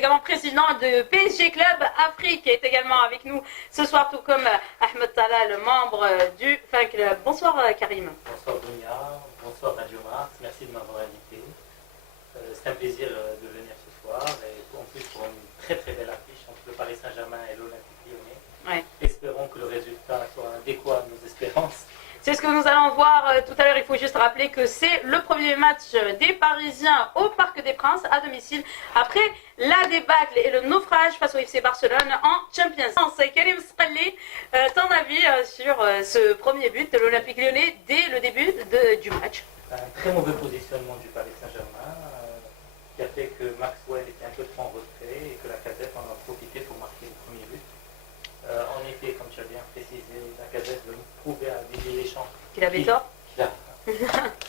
également président de PSG Club Afrique, qui est également avec nous ce soir, tout comme Ahmed Talal, le membre du fan club. Bonsoir Karim. Bonsoir Dunia, bonsoir Radio Mars, merci de m'avoir invité. C'est un plaisir de venir ce soir, et en plus pour une très très belle affiche entre le Paris Saint-Germain et l'Olympique Lyonnais. Ouais. Espérons que le résultat soit adéquat à nos espérances. C'est ce que nous allons voir tout à l'heure. Il faut juste rappeler que c'est le premier match des Parisiens au Parc des Princes à domicile après la débâcle et le naufrage face au FC Barcelone en Champions League. Karim Sqalli, ton avis sur ce premier but de l'Olympique Lyonnais dès le début du match? Un très mauvais positionnement du Paris Saint-Germain qui a fait que Maxwell était un peu trop en retrait et que la Casette en a profité pour marquer le premier but. En effet, comme tu as bien précisé, la Casette veut prouver à Didier Deschamps Qu'il avait tort. Je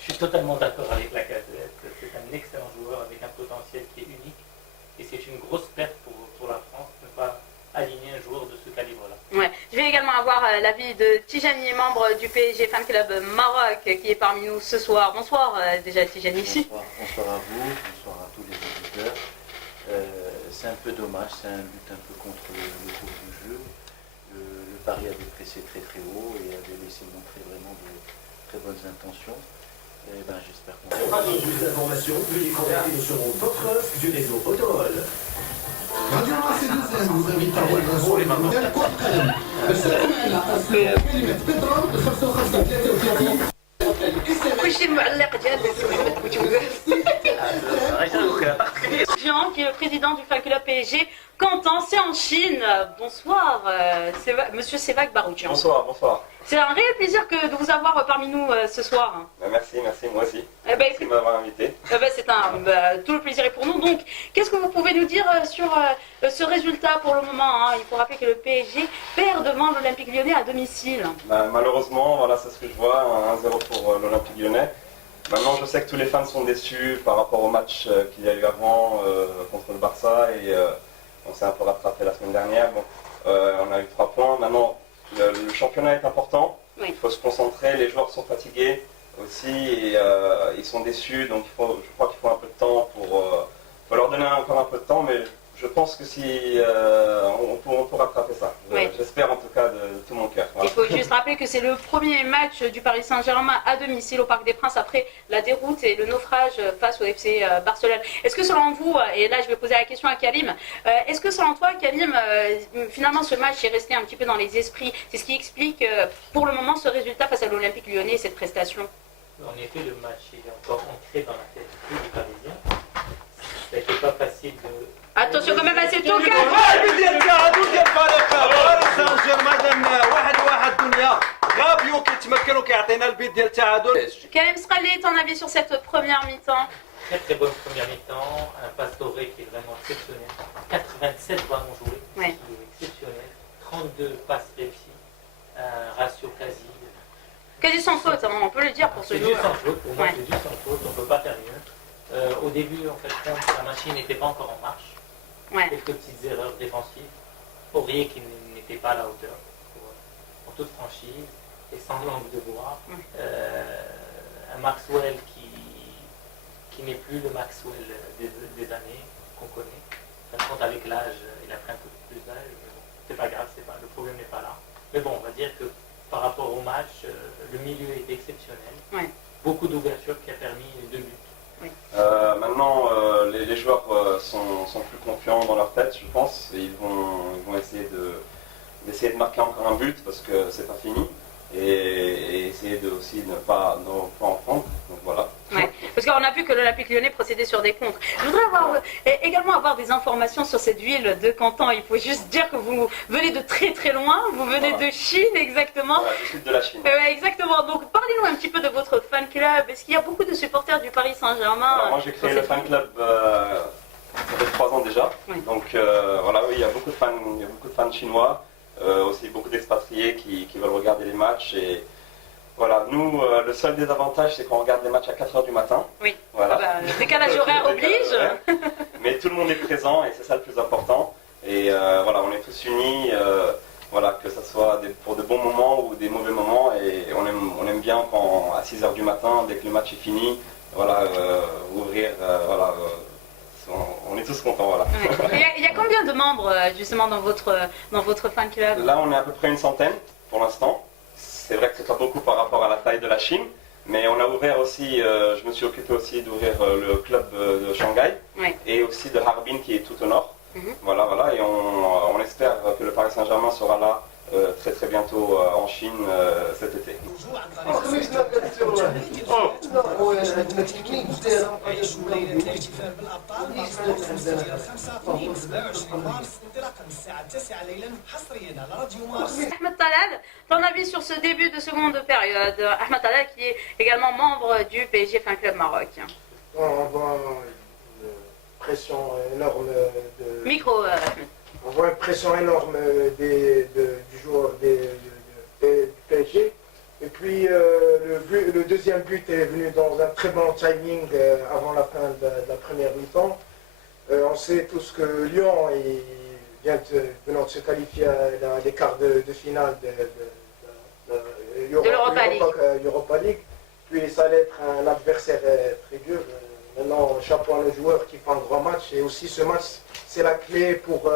suis totalement d'accord avec la Casette. C'est un excellent joueur avec un potentiel qui est unique. Et c'est une grosse perte pour la France de ne pas aligner un joueur de ce calibre-là. Ouais. Je vais également avoir l'avis de Tijani, membre du PSG Fan Club Maroc, qui est parmi nous ce soir. Bonsoir déjà Tijani. Bonsoir à vous, bonsoir à tous les auditeurs. C'est un peu dommage, c'est un but un peu contre le cours du jeu. Le Paris avait pressé très très haut et avait laissé montrer vraiment de très bonnes intentions. Et ben j'espère qu'on va... Pour plus d'informations, veuillez contacter sur votre offre du réseau Autol. Radio Mars vous invite à voir موديل كرة قدم بالسلام على كلمة بترول 55 33 وش المعلق ديالك محمد بوتوغ Jean, qui est le président du fan club PSG Canton, c'est en Chine. Bonsoir, monsieur Sevak Barouchian. Bonsoir, bonsoir. C'est un réel plaisir de vous avoir parmi nous ce soir. Merci, moi aussi. Merci de m'avoir invité. C'est tout le plaisir est pour nous. Donc, qu'est-ce que vous pouvez nous dire sur ce résultat pour le moment, hein? Il faut rappeler que le PSG perd devant l'Olympique Lyonnais à domicile. Malheureusement, voilà, c'est ce que je vois, 1-0 pour l'Olympique Lyonnais. Maintenant, je sais que tous les fans sont déçus par rapport au match qu'il y a eu avant contre le Barça et on s'est un peu rattrapé la semaine dernière. Bon, on a eu 3 points. Maintenant, le championnat est important. Oui. Il faut se concentrer. Les joueurs sont fatigués aussi et ils sont déçus. Donc, je crois qu'il faut un peu de temps faut leur donner encore un peu de temps. Mais je pense que si on peut rattraper ça. Oui. J'espère en tout cas de tout mon cœur. Voilà. Il faut juste rappeler que c'est le premier match du Paris Saint-Germain à domicile au Parc des Princes après la déroute et le naufrage face au FC Barcelone. Est-ce que selon vous, et là je vais poser la question à Karim, est-ce que selon toi Karim, finalement ce match est resté un petit peu dans les esprits? C'est ce qui explique pour le moment ce résultat face à l'Olympique Lyonnais et cette prestation? En effet, le match est encore ancré dans la tête du Parisien. Ça n'était pas facile de... Attention quand même à cette occasion. ديال التعادل ديال فريق باريس سان جيرمان 1-1 دنيا غابيو كيتمكن وكيعطينا البيت ديال التعادل. Karim Sqalli, ton avis sur cette première mi-temps? Très très bonne première mi-temps, un passe doré qui est vraiment exceptionnel. 87 ballons joués, ouais. Qui est exceptionnel. 32 passes réussies, un ratio quasi sans faute, on peut le dire pour ce joueur. Quasi sans faute, pour moi c'est du sans faute, on ne peut pas faire mieux. Au début, en fait, la machine n'était pas encore en marche. Ouais. Quelques petites erreurs défensives. Aurier qui n'était pas à la hauteur pour toute franchise et sans langue de bois. Un Maxwell qui n'est plus le Maxwell des années qu'on connaît. Par contre, avec l'âge, il a pris un peu plus d'âge. C'est pas grave, le problème n'est pas là. Mais bon, on va dire que par rapport au match, le milieu est exceptionnel. Ouais. Beaucoup d'ouverture qui a permis 2 buts. Oui. Maintenant, les joueurs sont plus confiants dans leur tête, je pense. Et ils vont essayer d'essayer de marquer encore un but parce que c'est pas fini. Et essayer aussi de ne pas en prendre. Donc voilà. Ouais. Parce qu'on a vu que l'Olympique Lyonnais procédait sur des contres. Je voudrais également avoir des informations sur cette ville de Canton. Il faut juste dire que vous venez de très très loin. Vous venez de Chine exactement. Voilà, du sud de la Chine. Exactement. Donc parlez-nous un petit peu de votre fan club. Est-ce qu'il y a beaucoup de supporters du Paris Saint-Germain? Moi j'ai créé le fan club ça fait 3 ans déjà. Oui. Donc voilà, oui, il y a beaucoup de fans chinois. Aussi beaucoup d'expatriés qui veulent regarder les matchs et voilà, nous le seul désavantage c'est qu'on regarde les matchs à 4h du matin. Oui, voilà. Le décalage horaire oblige. Mais tout le monde est présent et c'est ça le plus important et voilà, on est tous unis, voilà, que ce soit pour de bons moments ou des mauvais moments et on aime bien quand à 6h du matin, dès que le match est fini, voilà, ouvrir, voilà, on est tous contents, voilà. Ouais. Il y a combien de membres justement dans votre fan club? Là, on est à peu près une centaine pour l'instant. C'est vrai que c'est pas beaucoup par rapport à la taille de la Chine, mais on a ouvert aussi, je me suis occupé aussi d'ouvrir le club de Shanghai et aussi de Harbin qui est tout au nord. Voilà, voilà, et on espère que le Paris Saint-Germain sera là très très bientôt en Chine cet été. Ahmed Talal, ton avis sur ce début de seconde période? Ahmed Talal qui est également membre du PSG Fan Club Maroc. On voit une pression énorme de... Micro. On voit une pression énorme du joueur du PSG. Et puis le deuxième but est venu dans un très bon timing avant la fin de la première mi-temps. On sait tous que Lyon vient de se qualifier à les quarts de finale de l'Europa League. Puis ça allait être un adversaire très dur. Maintenant, chapeau à nos joueurs qui font un grand match. Et aussi ce match, c'est la clé pour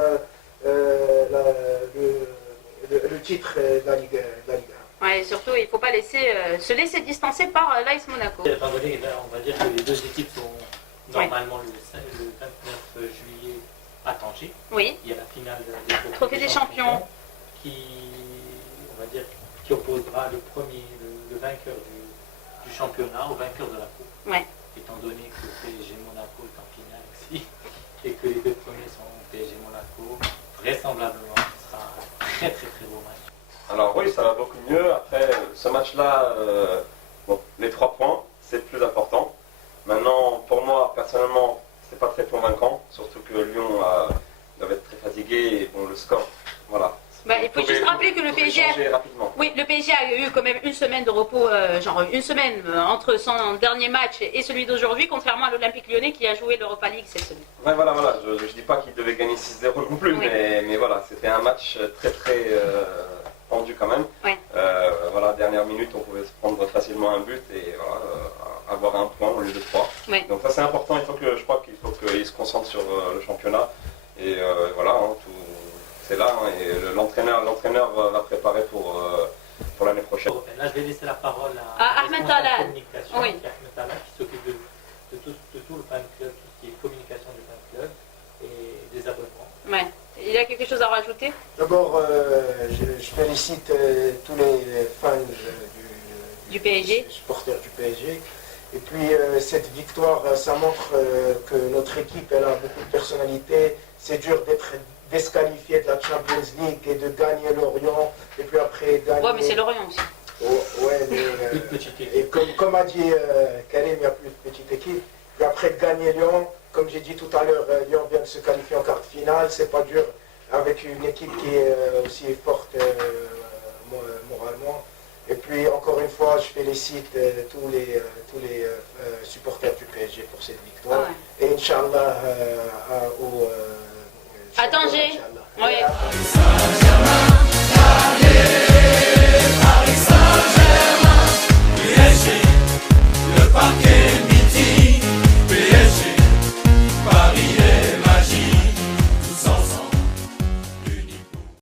le titre de la Ligue 1. Ouais, et surtout, il ne faut pas se laisser distancer par l'AS Monaco. Étant donné, on va dire que les deux équipes sont normalement le 29 juillet à Tanger. Oui. Il y a la finale des Trophée des champions qui, on va dire, qui opposera le vainqueur du championnat au vainqueur de la coupe. Ouais. Étant donné que PSG Monaco est en finale ici et que les deux premiers sont PSG Monaco, vraisemblablement ce sera un très très très beau match. Alors oui, ça va beaucoup mieux. Après ce match-là, bon, les 3 points, c'est le plus important. Maintenant, pour moi, personnellement, c'est pas très convaincant, surtout que Lyon doit être très fatigué et bon, le score, voilà. Bah, il faut juste rappeler que le PSG a eu quand même une semaine de repos, genre une semaine entre son dernier match et celui d'aujourd'hui, contrairement à l'Olympique Lyonnais qui a joué l'Europa League cette semaine. Ouais, voilà, je ne dis pas qu'il devait gagner 6-0 non plus, oui. mais voilà, c'était un match très très tendu quand même. Oui. Voilà, dernière minute, on pouvait se prendre facilement un but et voilà, avoir un point au lieu de 3. Oui. Donc ça c'est important, je crois qu'il faut qu'il se concentre sur le championnat et voilà, hein, c'est là hein, et l'entraîneur va préparer pour l'année prochaine. Là, je vais laisser la parole à Ahmed Talal. Communication, Oui. Ahmed Talal qui s'occupe de tout le fan club, tout ce qui est communication du fan club et des abonnements. Ouais. Il y a quelque chose à rajouter? D'abord, je félicite tous les fans du PSG, supporters du PSG. Et puis cette victoire, ça montre que notre équipe elle a beaucoup de personnalité. C'est dur d'être disqualifié de la Champions League et de gagner Lorient et puis après gagner... Ouais, mais c'est Lorient aussi. Ouais, mais... Plus de petite équipe. Et comme a dit Karim, il n'y a plus de petite équipe. Puis après gagner Lyon, comme j'ai dit tout à l'heure, Lyon vient de se qualifier en quart de finale. C'est pas dur avec une équipe qui est aussi forte moralement. Et puis encore une fois, je félicite tous les supporters du PSG pour cette victoire. Ouais. Et Inch'Allah à Tanger. Oui.